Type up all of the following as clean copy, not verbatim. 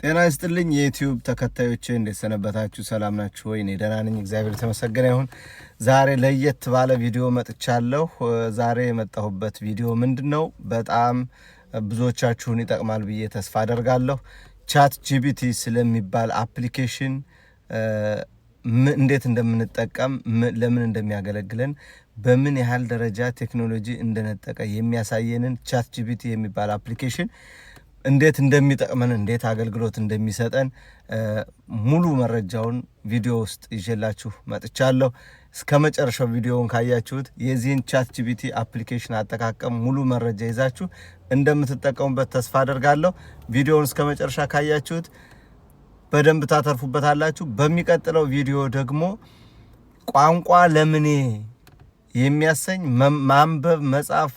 ጤና ይስጥልኝ የዩቲዩብ ተከታዮቼ እንዴት ሰነበታችሁ? ሰላም ናችሁ ወይ? እኔ ደህና ነኝ፣ እግዚአብሔር የተመሰገነ ይሁን። ዛሬ ለየት ባለ ቪዲዮ መጥቻለሁ። ዛሬ የመጣሁበት ቪዲዮ ምንድነው? በጣም ብዙዎቻችሁን ይጠቅማል ብዬ ተስፋ አደርጋለሁ። ቻት ጂፒቲ ስለሚባል አፕሊኬሽን እንዴት እንደምንጠቀም፣ ለምን እንደሚያገለግለን፣ በምን ያህል ደረጃ ቴክኖሎጂ እንደነጠቀ የሚያሳየንን ቻት ጂፒቲ የሚባል አፕሊኬሽን እንዴት እንደሚጠቅመን እንዴት አገልግሎት እንደሚሰጠን ሙሉ መረጃውን ቪዲዮ ውስጥ ይዤላችሁ መጥቻለሁ። እስከ መጨረሻው ቪዲዮውን ካያችሁት የዚህን ቻት ጂፒቲ አፕሊኬሽን አጠቃቀም ሙሉ መረጃ ይዛችሁ እንደምትጠቀሙበት ተስፋ አደርጋለሁ። ቪዲዮውን እስከ መጨረሻ ካያችሁት በደንብ ታተርፉበታላችሁ። በሚቀጥለው ቪዲዮ ደግሞ ቋንቋ ለምኔ የሚያሰኝ ማንበብ መጻፍ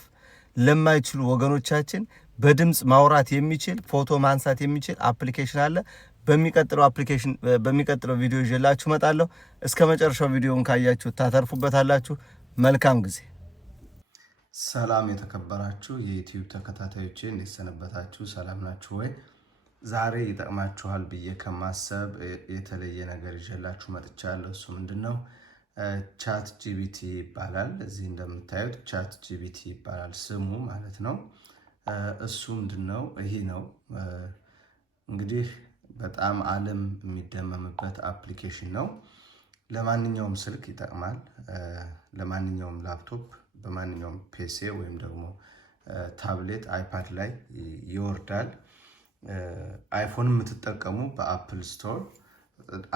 ለማይችሉ ወገኖቻችን በድምጽ ማውራት የሚችል ፎቶ ማንሳት የሚችል አፕሊኬሽን አለ። በሚቀጥለው ቪዲዮ ይዤላችሁ እመጣለሁ። እስከ መጨረሻው ቪዲዮውን ካያችሁ ታተርፉበታላችሁ። መልካም ጊዜ። ሰላም የተከበራችሁ የዩቲዩብ ተከታታዮቼ እንዴት ሰነበታችሁ? ሰላም ናችሁ ወይ? ዛሬ ይጠቅማችኋል ብዬ ከማሰብ የተለየ ነገር ይዤላችሁ መጥቻለሁ። እሱ ምንድነው? ቻት ጂፒቲ ይባላል። እዚህ እንደምታዩት ቻት ጂፒቲ ይባላል ስሙ ማለት ነው። እሱ ምንድነው? ይሄ ነው እንግዲህ በጣም ዓለም የሚደመምበት አፕሊኬሽን ነው። ለማንኛውም ስልክ ይጠቅማል። ለማንኛውም ላፕቶፕ፣ በማንኛውም ፒሲ ወይም ደግሞ ታብሌት፣ አይፓድ ላይ ይወርዳል። አይፎን የምትጠቀሙ በአፕል ስቶር፣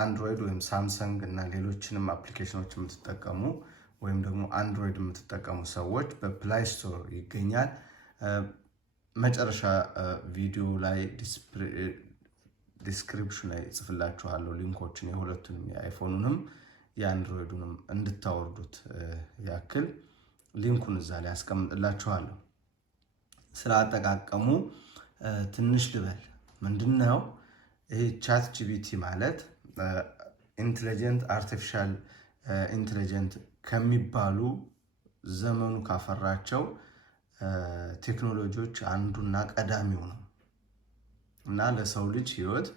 አንድሮይድ ወይም ሳምሰንግ እና ሌሎችንም አፕሊኬሽኖች የምትጠቀሙ ወይም ደግሞ አንድሮይድ የምትጠቀሙ ሰዎች በፕላይ ስቶር ይገኛል። መጨረሻ ቪዲዮ ላይ ዲስክሪፕሽን ላይ ጽፍላችኋለሁ ሊንኮችን፣ የሁለቱንም የአይፎኑንም የአንድሮይዱንም እንድታወርዱት ያክል ሊንኩን እዛ ላይ አስቀምጥላችኋለሁ። ስለ አጠቃቀሙ ትንሽ ልበል። ምንድነው ይሄ ቻት ጂፒቲ ማለት? ኢንተለጀንት አርቲፊሻል ኢንተለጀንት ከሚባሉ ዘመኑ ካፈራቸው ቴክኖሎጂዎች አንዱና ቀዳሚው ነው እና ለሰው ልጅ ህይወት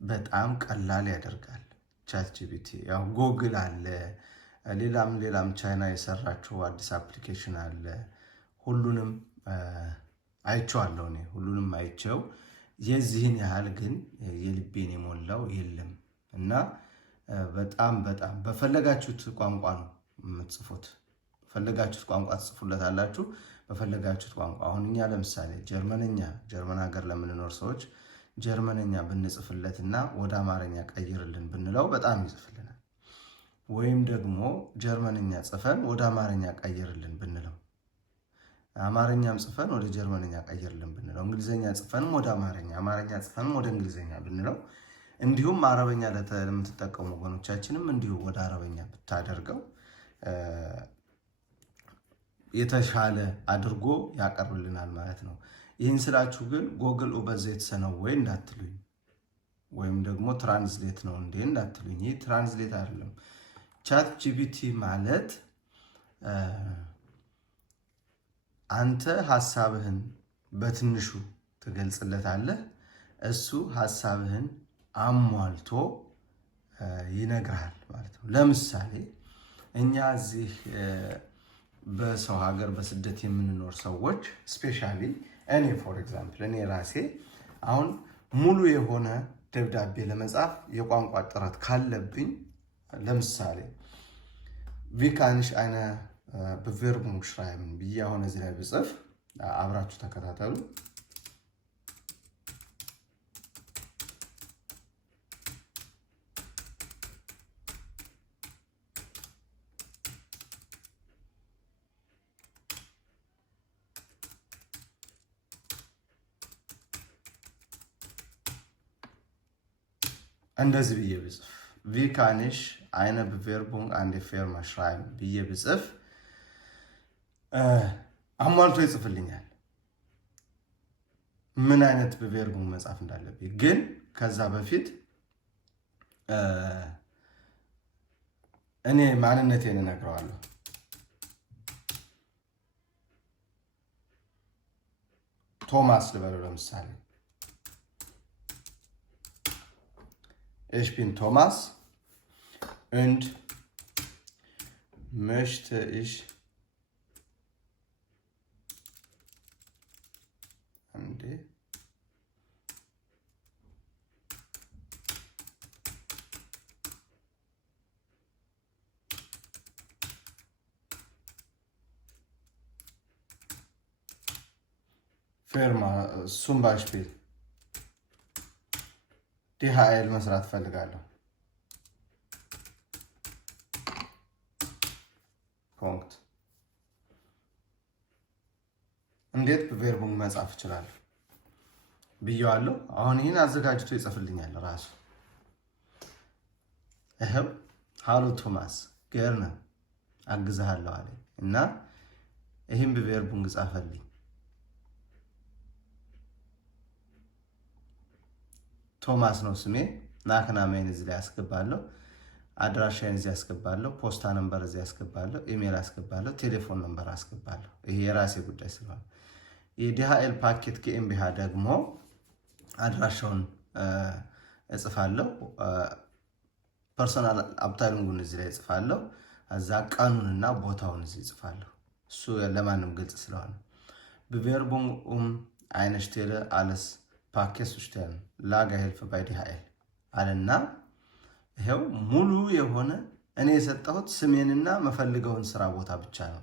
በጣም ቀላል ያደርጋል ቻት ጂፒቲ። ያው ጎግል አለ፣ ሌላም ቻይና የሰራቸው አዲስ አፕሊኬሽን አለ። ሁሉንም አይቼዋለሁ እኔ ሁሉንም አይቼው የዚህን ያህል ግን የልቤን የሞላው የለም እና በጣም በፈለጋችሁት ቋንቋ ነው የምትጽፉት። በፈለጋችሁት ቋንቋ ትጽፉለታላችሁ። በፈለጋችሁት ቋንቋ አሁን እኛ ለምሳሌ ጀርመን ሀገር ለምንኖር ሰዎች ጀርመንኛ ብንጽፍለትና ወደ አማርኛ ቀይርልን ብንለው በጣም ይጽፍልናል። ወይም ደግሞ ጀርመንኛ ጽፈን ወደ አማርኛ ቀይርልን ብንለው፣ አማርኛም ጽፈን ወደ ጀርመንኛ ቀይርልን ብንለው፣ እንግሊዘኛ ጽፈንም ወደ አማርኛ ጽፈንም ወደ እንግሊዘኛ ብንለው፣ እንዲሁም አረበኛ ለምትጠቀሙ ወገኖቻችንም እንዲሁ ወደ አረበኛ ብታደርገው የተሻለ አድርጎ ያቀርብልናል ማለት ነው። ይህን ስላችሁ ግን ጎግል ኡበርዜትሰ ነው ወይ እንዳትሉኝ፣ ወይም ደግሞ ትራንስሌት ነው እንዴ እንዳትሉኝ። ይህ ትራንስሌት አይደለም። ቻት ጂፒቲ ማለት አንተ ሐሳብህን በትንሹ ትገልጽለታለህ፣ እሱ ሐሳብህን አሟልቶ ይነግርሃል ማለት ነው። ለምሳሌ እኛ እዚህ በሰው ሀገር በስደት የምንኖር ሰዎች ስፔሻሊ እኔ ፎር ኤግዛምፕል እኔ ራሴ አሁን ሙሉ የሆነ ደብዳቤ ለመጻፍ የቋንቋ ጥረት ካለብኝ ለምሳሌ ቪካንሽ አይነ በቨርቡን ሽራይምን ብዬ አሁን እዚህ ላይ ብጽፍ አብራችሁ ተከታተሉ። እንደዚህ ብዬ ብጽፍ ቪካንሽ አይነ በቨርቡን አንድ ፌርማ ሽራይም ብዬ ብጽፍ አሟልቶ ይጽፍልኛል ምን አይነት በቨርቡን መጻፍ እንዳለብኝ። ግን ከዛ በፊት እኔ ማንነቴን እነግረዋለሁ። ቶማስ ልበለው ለምሳሌ Ich bin Thomas und möchte ich an die Firma, zum Beispiel DHL መስራት ፈልጋለሁ። ፖንክት እንዴት በቬርቡን መጻፍ ይችላል ብየዋለሁ። አሁን ይህን አዘጋጅቶ ይጽፍልኛል ራሱ። ይሄው ሃሎ ቶማስ ገርነ አግዛለሁ አለኝ እና ይህን በቬርቡን ጻፈልኝ። ቶማስ ነው ስሜ። ናክናሜን እዚህ ላይ አስገባለሁ። አድራሻዬን እዚህ አስገባለሁ። ፖስታ ነምበር እዚህ አስገባለሁ። ኢሜል አስገባለሁ። ቴሌፎን ነምበር አስገባለሁ። ይሄ የራሴ ጉዳይ ስለሆነ የዲኤችኤል ፓኬት ከኤምቢሃ ደግሞ አድራሻውን እጽፋለሁ። ፐርሰናል አብታይሉንጉን እዚህ ላይ እጽፋለሁ። እዛ ቀኑንና ቦታውን እዚህ እጽፋለሁ። እሱ ለማንም ግልጽ ስለሆነ በቬርቡን eine Stelle alles ፓኬት ሱሽተን ላጋ ሄልፍ ባይ ዲኤችኤል አለና ይሄው ሙሉ የሆነ እኔ የሰጠሁት ስሜንና መፈልገውን ስራ ቦታ ብቻ ነው።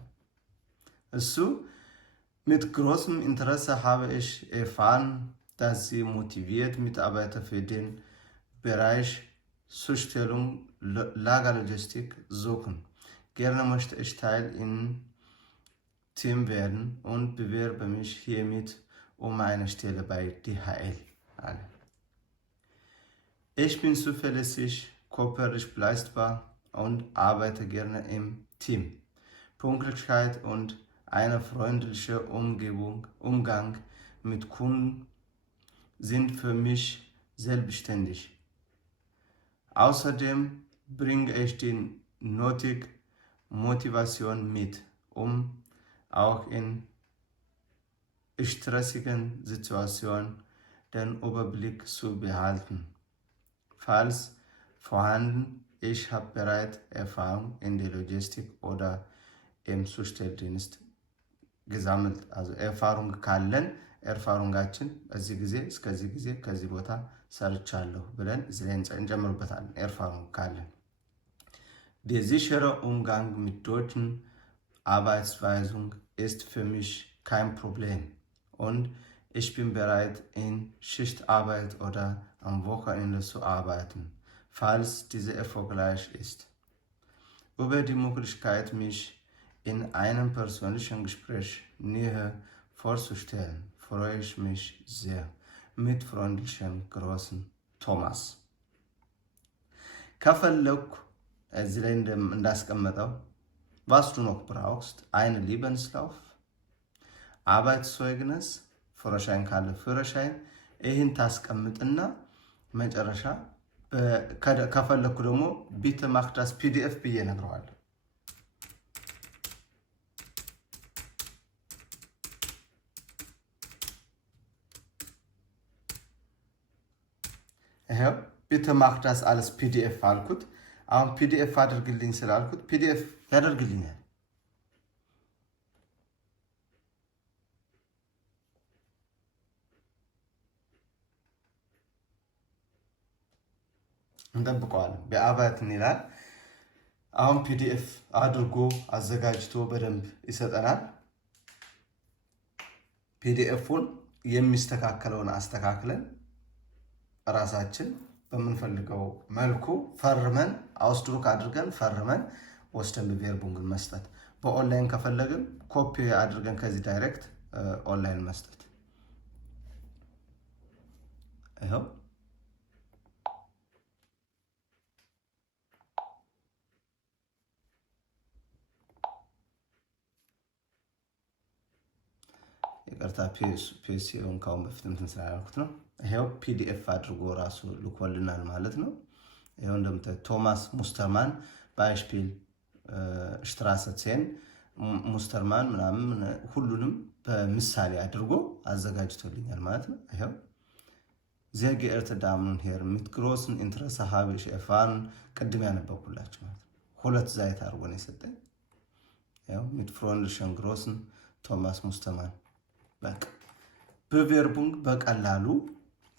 እሱ mit großem Interesse habe ich erfahren, dass Sie motiviert Mitarbeiter für den Bereich Zustellung Lagerlogistik suchen. Gerne möchte ich Teil in Team werden und bewerbe mich hiermit eine Stelle bei DHL. Ich bin zuverlässig, körperlich leistbar und arbeite gerne im Team. Pünktlichkeit und eine freundliche Umgang mit Kunden sind für mich selbstständig. Außerdem bringe ich die nötige Motivation mit, um auch in stressigen Situationen den Überblick zu behalten. Falls vorhanden, ich habe bereits Erfahrung in der Logistik oder im Zustelldienst gesammelt. Also Erfahrung ካለን ኤርፋሩንጋችን እዚህ ጊዜ እስከዚህ ጊዜ ከዚህ ቦታ ሰርቻለሁ ብለን እዚህ ላይ እንጨምርበታለን። ኤርፋሩንግ ካለን Der sichere Umgang mit deutschen Arbeitsweisung ist für mich kein Problem. Und ich bin bereit, in Schichtarbeit oder am Wochenende zu arbeiten, falls diese erfolgreich ist. Über die Möglichkeit, mich in einem persönlichen Gespräch näher vorzustellen, freue ich mich sehr. Mit freundlichen Grüßen, Thomas. ከፈለኩ እዚህ ላይ እንዳስቀመጠው was du noch brauchst, einen Lebenslauf, Arbeitszeugnis, Führerschein ካለ führerschein ይህን ታስቀምጥና መጨረሻ ከፈለኩ ደግሞ bitte mach das PDF ብዬ እነግረዋለሁ። ይሄው bitte mach das alles PDF አልኩት። አሁን PDF አድርግልኝ ስላልኩት PDF ያደርግልኛል። እንጠብቀዋለን። በአባትን ይላል። አሁን PDF አድርጎ አዘጋጅቶ በደንብ ይሰጠናል። PDFን የሚስተካከለውን አስተካክለን ራሳችን በምንፈልገው መልኩ ፈርመን አውስድሩክ አድርገን ፈርመን ወስደን በቬርቡንግን መስጠት። በኦንላይን ከፈለግን ኮፒ አድርገን ከዚህ ዳይሬክት ኦንላይን መስጠት። ይሄው ይቅርታ ፒሲውን ካሁን በፊት እንትን ስላልኩት ነው። ይሄው PDF አድርጎ ራሱ ልኮልናል ማለት ነው። ይሄው እንደምታዩት ቶማስ ሙስተርማን ባይሽፒል ሽትራሰ 10 ሙስተርማን ምናምን ሁሉንም በምሳሌ አድርጎ አዘጋጅቶልኛል ማለት ነው። ይሄው sehr geehrte Damen und Herren, mit großem Interesse habe ich erfahren, ቅድም ያነበብኩላችሁ ማለት ነው። ሁለት ዛይት አድርጎ ነው የሰጠኝ። ያው mit freundlichen Grüßen ቶማስ ሙስተማን። በቃ በቨርቡንግ በቀላሉ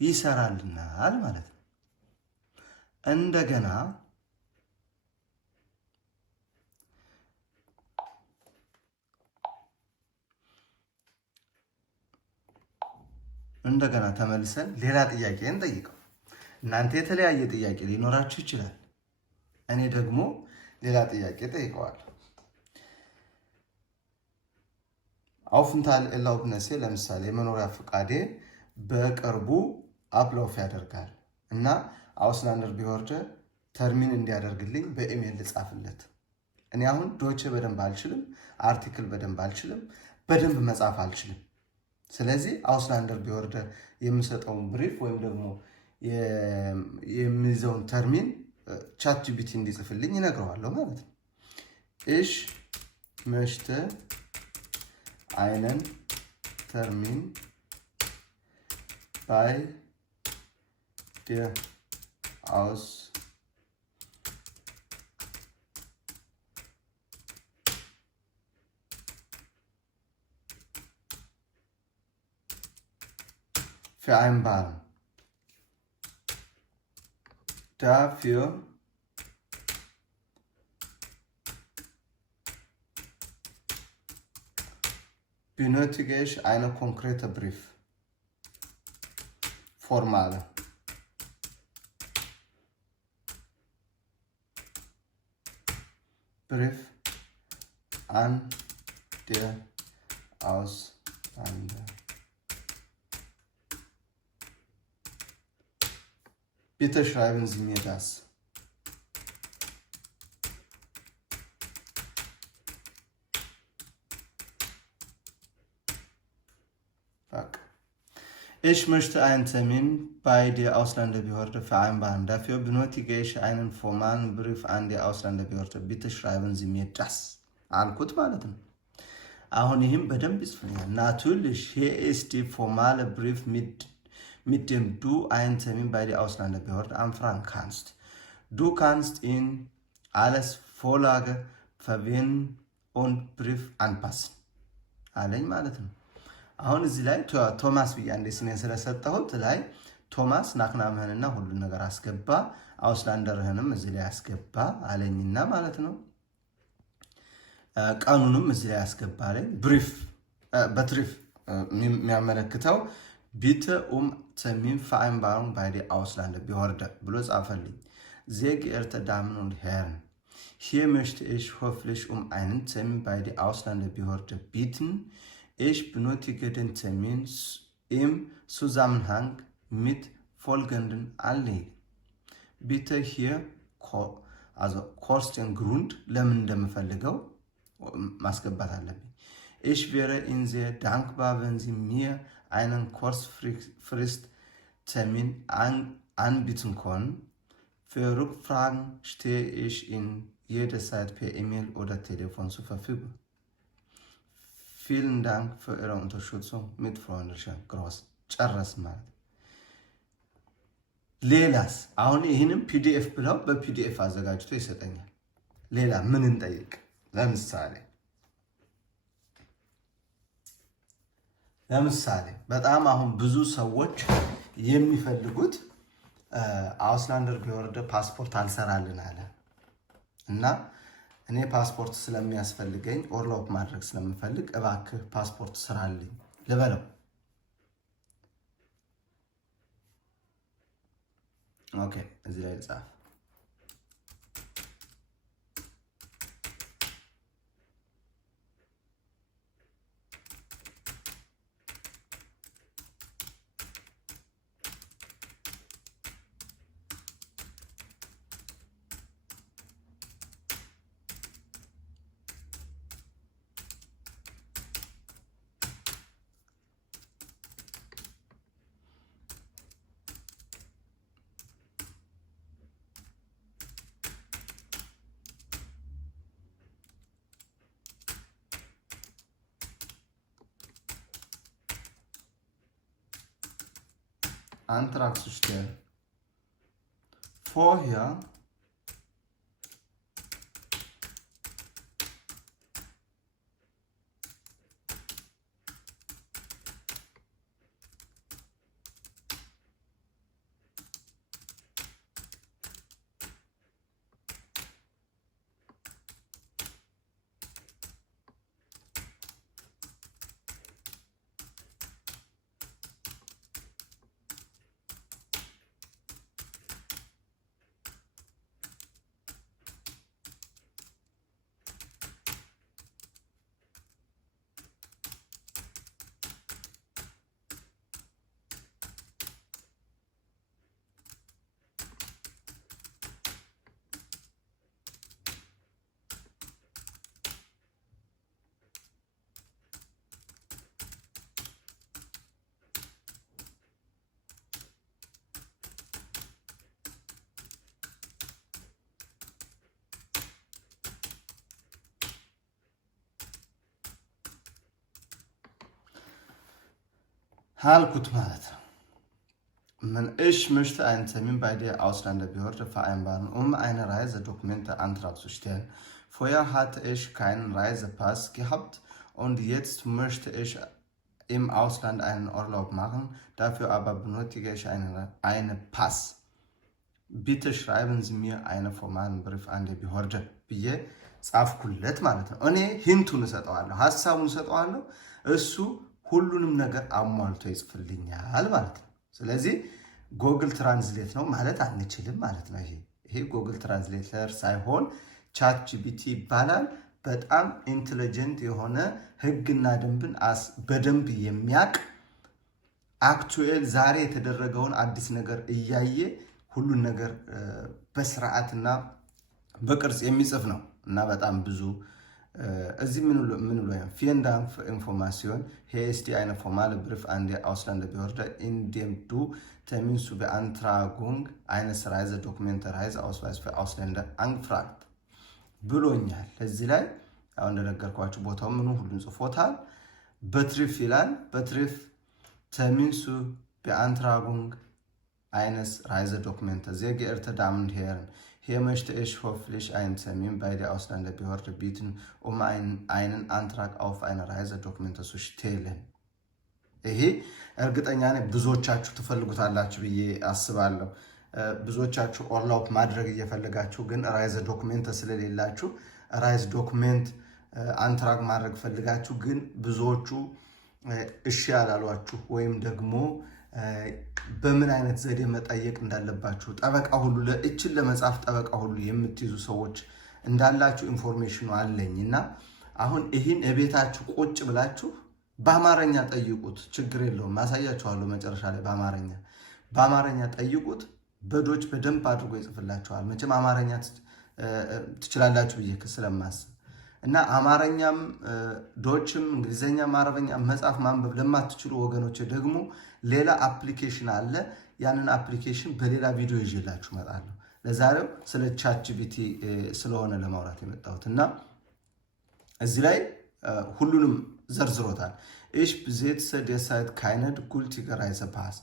ይሰራልናል ማለት ነው። እንደገና ተመልሰን ሌላ ጥያቄ እንጠይቀው። እናንተ የተለያየ ጥያቄ ሊኖራችሁ ይችላል። እኔ ደግሞ ሌላ ጥያቄ ጠይቀዋለሁ። aufenthalt erlaubnis ለምሳሌ የመኖሪያ ፍቃዴ በቅርቡ አፕሎፍ ያደርጋል እና አውስላንደር ቢወርደ ተርሚን እንዲያደርግልኝ በኢሜል ልጻፍለት። እኔ አሁን ዶቼ በደንብ አልችልም፣ አርቲክል በደንብ አልችልም፣ በደንብ መጻፍ አልችልም። ስለዚህ አውስላንደር ቢወርደ የምሰጠውን ብሪፍ ወይም ደግሞ የሚይዘውን ተርሚን ቻት ጂፒቲ እንዲጽፍልኝ ይነግረዋለሁ ማለት ነው። ich möchte einen Termin bei der vereinbaren. Dafür benötige ich einen konkreten Brief. Formale. Brief an der Ausländer. Bitte schreiben Sie mir das. Ich möchte einen Termin bei der Ausländerbehörde vereinbaren. Dafür benötige ich einen formalen Brief an die Ausländerbehörde. Bitte schreiben Sie mir das. አልኩት ማለት ነው። አሁን ይህም በደንብ ይጽፍልኛል። Natürlich, hier ist die formale Brief mit dem du einen Termin bei der Ausländerbehörde anfragen kannst. Du kannst ihn alles Vorlage verwenden und Brief anpassen. አለኝ ማለት ነው። አሁን እዚህ ላይ ቶማስ ብዬ አንዴ ስሜን ስለሰጠሁት ላይ ቶማስ ናክናምህንና ሁሉን ነገር አስገባ፣ አውስላንደርህንም እዚህ ላይ አስገባ አለኝና ማለት ነው። ቀኑንም እዚህ ላይ አስገባ አለኝ። ብሪፍ በትሪፍ የሚያመለክተው ቢተ Termin vereinbarung bei der Ausländerbehörde ብሎ ጻፈልኝ። Sehr geehrte Damen und Herren, hier möchte ich höflich einen Termin bei der Ausländerbehörde bitten. Ich benötige den Termin im Zusammenhang mit folgenden Anliegen. Bitte hier, also kurz den Grund, ለምን እንደምፈልገው ማስገባት አለብኝ። Ich wäre Ihnen sehr dankbar, wenn Sie mir einen Kurzfristtermin anbieten können. Für Rückfragen stehe ich Ihnen jederzeit per E-Mail oder Telefon zur Verfügung. Vielen Dank für Ihre Unterstützung mit freundlicher Gruß. ጨረስ ማለት ሌላስ አሁን ይህንም ፒዲኤፍ ብለው በፒዲኤፍ አዘጋጅቶ ይሰጠኛል። ሌላ ምን እንጠይቅ? ለምሳሌ በጣም አሁን ብዙ ሰዎች የሚፈልጉት አውስላንደር ቢወርደ ፓስፖርት አልሰራልን አለ እና እኔ ፓስፖርት ስለሚያስፈልገኝ ኦርሎፕ ማድረግ ስለምፈልግ እባክህ ፓስፖርት ስራልኝ ልበለው። ኦኬ እዚህ ላይ ጻፍ። Antragssystem. Vorher Halkut ማለት ነው። Ich möchte einen Termin bei der Ausländerbehörde vereinbaren, um eine Reisedokumente Antrag zu stellen. Vorher hatte ich keinen Reisepass gehabt und jetzt möchte ich im Ausland einen Urlaub machen. Dafür aber benötige ich einen Pass. Bitte schreiben Sie mir einen formalen Brief an die Behörde ብዬ ጻፍኩለት ማለት ነው። እኔ ሂንቱን እሰጠዋለሁ፣ ሀሳቡን እሰጠዋለሁ፣ እሱ ሁሉንም ነገር አሟልቶ ይጽፍልኛል ማለት ነው። ስለዚህ ጎግል ትራንስሌት ነው ማለት አንችልም ማለት ነው። ይሄ ጎግል ትራንስሌተር ሳይሆን ቻት ጂፒቲ ይባላል። በጣም ኢንተለጀንት የሆነ ህግና ደንብን በደንብ የሚያቅ አክቹዌል ዛሬ የተደረገውን አዲስ ነገር እያየ ሁሉን ነገር በስርዓትና በቅርጽ የሚጽፍ ነው እና በጣም ብዙ እዚህ ምን ብሎ vielen Dank für Information. Hier ist die eine formale Brief an die Ausländerbehörde, in dem du Termin zur Beantragung eines Reisedokumente-Reiseausweis für Ausländer angefragt ብሎኛል። እዚህ ላይ አሁን እንደነገርኳችሁ ቦታው ምኑ ሁሉን ጽፎታል። በትሪፍ ይላል። በትሪፍ Termin zur Beantragung eines Reisedokumentes. Sehr geehrte Damen und Herren, hier möchte ich hoffentlich einen Termin bei der Ausländerbehörde bieten, um einen Antrag auf eine Reisedokumente zu stellen. ይሄ እርግጠኛ ነኝ ብዙዎቻችሁ ትፈልጉታላችሁ ብዬ አስባለሁ። ብዙዎቻችሁ ኦንላይን ማድረግ እየፈለጋችሁ ግን ራይዝ ዶክመንት ስለሌላችሁ ራይዝ ዶክመንት አንትራግ ማድረግ ፈልጋችሁ ግን ብዙዎቹ እሺ ያላሏችሁ ወይም ደግሞ በምን አይነት ዘዴ መጠየቅ እንዳለባችሁ ጠበቃ ሁሉ ለእችን ለመጻፍ ጠበቃ ሁሉ የምትይዙ ሰዎች እንዳላችሁ ኢንፎርሜሽኑ አለኝና አሁን ይሄን እቤታችሁ ቁጭ ብላችሁ በአማርኛ ጠይቁት። ችግር የለውም፣ ማሳያችኋለሁ መጨረሻ ላይ በአማርኛ ጠይቁት። በዶች በደንብ አድርጎ ይጽፍላችኋል። መቼም አማርኛ ትችላላችሁ ብዬ ስለማስብ እና አማርኛም ዶችም እንግሊዘኛም አረበኛም መጻፍ ማንበብ ለማትችሉ ወገኖች ደግሞ ሌላ አፕሊኬሽን አለ። ያንን አፕሊኬሽን በሌላ ቪዲዮ ይዤላችሁ እመጣለሁ። ለዛሬው ስለ ቻት ጂፒቲ ስለሆነ ለማውራት የመጣሁት እና እዚህ ላይ ሁሉንም ዘርዝሮታል። Ich besitze derzeit keinen gültigen Reisepass.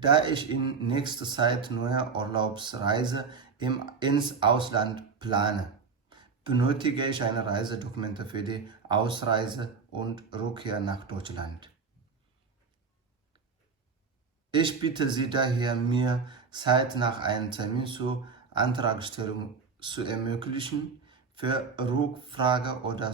Da ich in nächster Zeit neue Urlaubsreise ins Ausland plane, benötige ich eine Reisedokumente für die Ausreise und Rückkehr nach Deutschland. Ich bitte Sie daher, mir zeitnah einen Termin zur Antragstellung zu ermöglichen. Für Rückfrage oder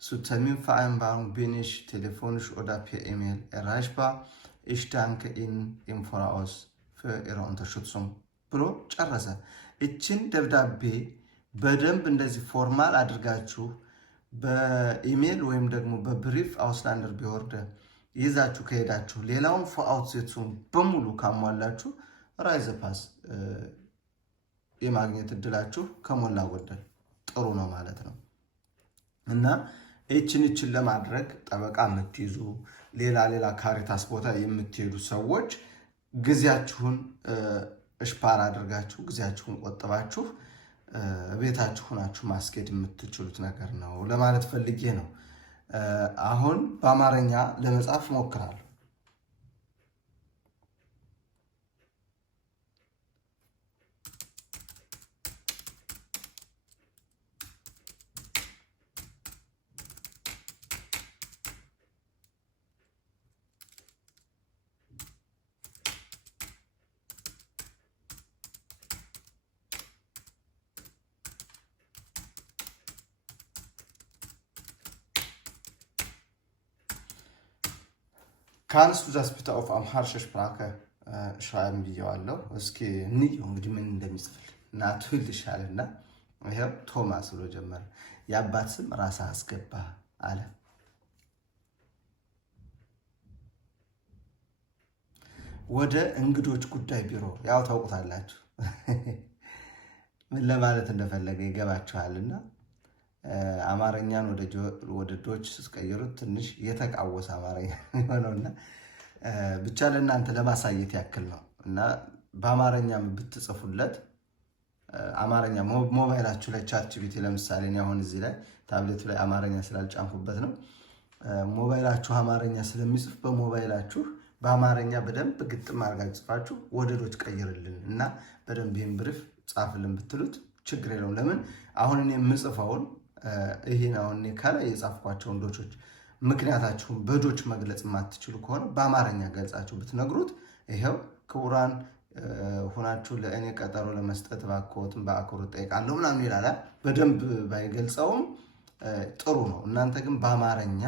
zur Terminvereinbarung bin ich telefonisch oder per E-Mail erreichbar. Ich danke Ihnen im Voraus für Ihre Unterstützung. ብሎ ጨረሰ። እችን ደብዳቤ በደንብ እንደዚህ ፎርማል አድርጋችሁ በኢሜል ወይም ደግሞ በብሪፍ አውስላንደር ቢወርደ ይዛችሁ ከሄዳችሁ ሌላውን ፎአውትሴቱን በሙሉ ካሟላችሁ ራይዘ ፓስ የማግኘት እድላችሁ ከሞላ ጎደል ጥሩ ነው ማለት ነው እና እችን ለማድረግ ጠበቃ የምትይዙ ሌላ ካሪታስ ቦታ የምትሄዱ ሰዎች ጊዜያችሁን እሽፓር አድርጋችሁ ጊዜያችሁን ቆጥባችሁ ቤታችሁ ሆናችሁ ማስኬድ የምትችሉት ነገር ነው ለማለት ፈልጌ ነው። አሁን በአማርኛ ለመጻፍ ሞክራለሁ። Kannst du das bitte auf amharische Sprache schreiben ብየዋለሁ። እስኪ እንየው እንግዲህ ምን እንደሚጽፍል natürlich አለና ይሄው ቶማስ ብሎ ጀመረ። የአባት ስም ራስህ አስገባ አለ። ወደ እንግዶች ጉዳይ ቢሮ ያው ታውቁታላችሁ ምን ለማለት እንደፈለገ ይገባችኋልና አማርኛን ወደ ዶች ስቀይሩት ትንሽ የተቃወሰ አማርኛ ሆነውና ብቻ ለእናንተ ለማሳየት ያክል ነው። እና በአማርኛም ብትጽፉለት አማርኛ ሞባይላችሁ ላይ ቻት ጂፒቲ ለምሳሌ እኔ አሁን እዚህ ላይ ታብሌቱ ላይ አማርኛ ስላልጫንኩበት ነው። ሞባይላችሁ አማርኛ ስለሚጽፍ በሞባይላችሁ በአማርኛ በደንብ ግጥም አድርጋችሁ ጽፋችሁ ወደ ዶች ቀይርልን እና በደንብ ይሄን ብሪፍ ጻፍልን ብትሉት ችግር የለውም። ለምን አሁን እኔ የምጽፈውን ይሄን አሁን እኔ ከላይ የጻፍኳቸውን ዶቾች ምክንያታችሁን በዶች መግለጽ የማትችሉ ከሆነ በአማርኛ ገልጻችሁ ብትነግሩት ይሄው ክቡራን ሆናችሁ ለእኔ ቀጠሮ ለመስጠት ባክዎትን በአክብሮት ጠይቃለሁ ምናምን ይላል። በደንብ ባይገልጸውም ጥሩ ነው። እናንተ ግን በአማርኛ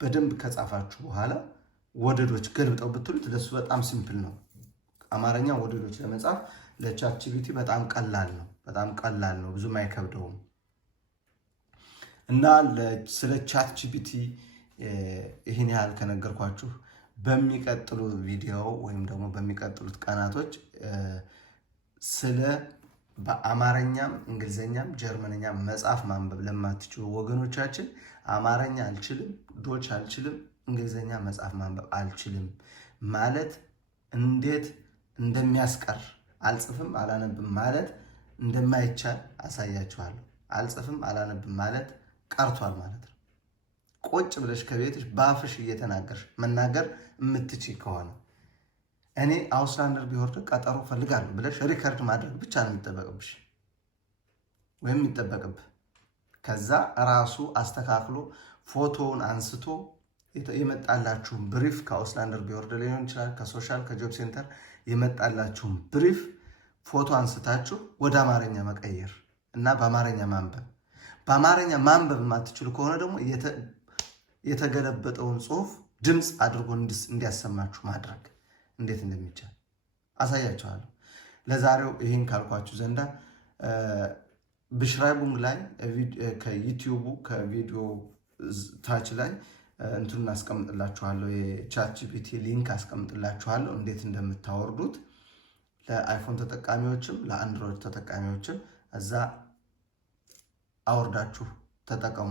በደንብ ከጻፋችሁ በኋላ ወደዶች ገልብጠው ብትሉት ለሱ በጣም ሲምፕል ነው። አማርኛ ወደዶች ለመጻፍ ለቻት ጂፒቲ በጣም ቀላል ነው። በጣም ቀላል ነው፣ ብዙም አይከብደውም። እና ስለ ቻት ጂፒቲ ይህን ያህል ከነገርኳችሁ በሚቀጥሉ ቪዲዮ ወይም ደግሞ በሚቀጥሉት ቀናቶች ስለ በአማርኛም እንግሊዘኛም ጀርመንኛም መጻፍ ማንበብ ለማትችሉ ወገኖቻችን አማርኛ አልችልም፣ ዶች አልችልም፣ እንግሊዘኛ መጻፍ ማንበብ አልችልም ማለት እንዴት እንደሚያስቀር አልጽፍም አላነብም ማለት እንደማይቻል አሳያችኋለሁ። አልጽፍም አላነብም ማለት ቀርቷል ማለት ነው። ቁጭ ብለሽ ከቤትሽ ባፍሽ እየተናገርሽ መናገር የምትችይ ከሆነ እኔ አውስላንደር ቢወርድ ቀጠሮ ፈልጋለሁ ብለሽ ሪከርድ ማድረግ ብቻ ነው የሚጠበቅብሽ ወይም የሚጠበቅብህ። ከዛ ራሱ አስተካክሎ ፎቶውን አንስቶ የመጣላችሁን ብሪፍ ከአውስላንደር ቢወርድ ሊሆን ይችላል፣ ከሶሻል ከጆብ ሴንተር የመጣላችሁን ብሪፍ ፎቶ አንስታችሁ ወደ አማርኛ መቀየር እና በአማርኛ ማንበብ። በአማርኛ ማንበብ የማትችሉ ከሆነ ደግሞ የተገለበጠውን ጽሑፍ ድምፅ አድርጎ እንዲያሰማችሁ ማድረግ እንዴት እንደሚቻል አሳያችኋለሁ። ለዛሬው ይህን ካልኳችሁ ዘንዳ ብሽራይቡንግ ላይ ከዩቲዩቡ ከቪዲዮ ታች ላይ እንትን አስቀምጥላችኋለሁ፣ የቻት ጂፒቲ ሊንክ አስቀምጥላችኋለሁ እንዴት እንደምታወርዱት ለአይፎን ተጠቃሚዎችም ለአንድሮይድ ተጠቃሚዎችም እዛ አወርዳችሁ ተጠቀሙ።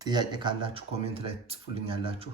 ጥያቄ ካላችሁ ኮሜንት ላይ ትጽፉልኛላችሁ።